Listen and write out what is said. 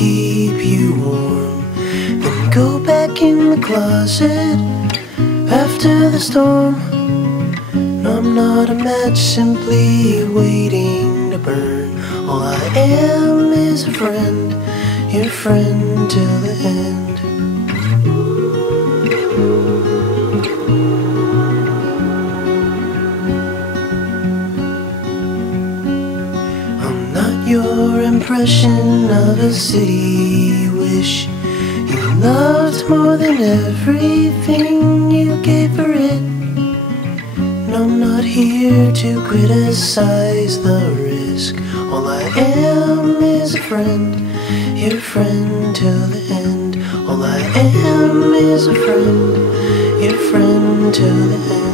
keep you warm. Then go back in the closet after the storm. No, I'm not a match simply waiting to burn. All I am is a friend, your friend till the end. I'm not your impression of a city wish you loved more than everything you gave for it. No, I'm not here to criticize the risk. All I am is a friend, your friend till the end. All I am is a friend, your friend till the end.